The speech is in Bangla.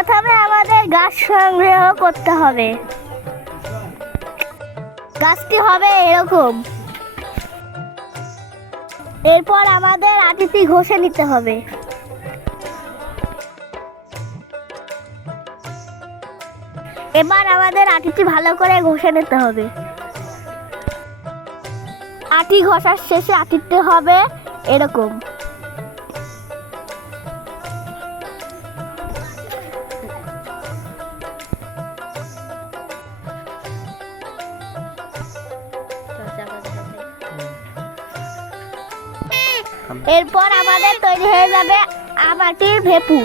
প্রথমে আমাদের গাছ সংগ্রহ করতে হবে। গাছটি হবে এরকম। এরপর আমাদের আটিটি ঘষে নিতে হবে। এবার আমাদের আটিটি ভালো করে ঘষে নিতে হবে। আটি ঘষার শেষে আটিটি হবে এরকম। এরপর আমাদের তৈরি হয়ে যাবে আম আটির ভেপু।